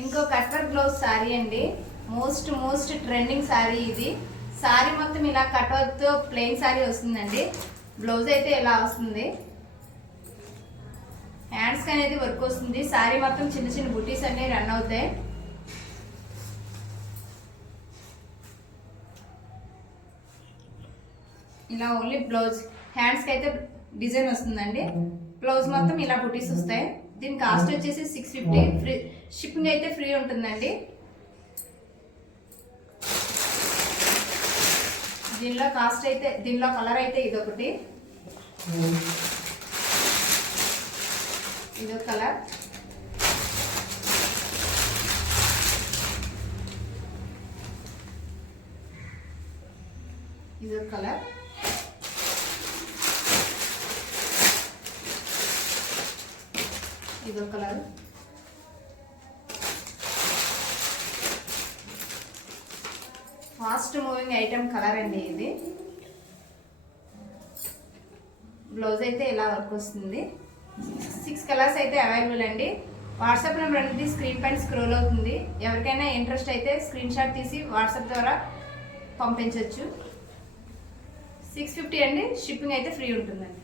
ఇంకో cut work blouse sari అండి. Most trending sari ఇది. శారీ మొత్తం ఇలా కట్ వర్క్ ప్లెయిన్ శారీ వస్తుందండి. బ్లౌజ్ అయితే ఇలా వస్తుంది. హ్యాండ్స్ అనేది వర్క్ వస్తుంది. శారీ మొత్తం చిన్న చిన్న బుటీస్ అన్ని రన్ అవుతాయి. ఇలా ఓన్లీ బ్లౌజ్ హ్యాండ్స్కి అయితే డిజైన్ వస్తుందండి. బ్లౌజ్ మొత్తం ఇలా బుటీస్ వస్తాయి. దీని కాస్ట్ వచ్చేసి 650. ఫ్రీ షిప్పింగ్ అయితే ఫ్రీ ఉంటుందండి. దీనిలో కాస్ట్ అయితే దీనిలో కలర్ అయితే ఇదొకటి, ఇదొక కలర్, ఇదొక కలర్, ఇదొక colour, fast moving item colour అండి ఇది. బ్లౌజ్ అయితే ఇలా వర్క్ వస్తుంది. 6 కలర్స్ అయితే అవైలబుల్ అండి. వాట్సాప్ నెంబర్ అనేది స్క్రీన్ పైన స్క్రోల్ అవుతుంది. ఎవరికైనా ఇంట్రెస్ట్ అయితే స్క్రీన్ షాట్ తీసి వాట్సాప్ ద్వారా పంపించవచ్చు. 650 అండి. షిప్పింగ్ అయితే ఫ్రీ ఉంటుందండి.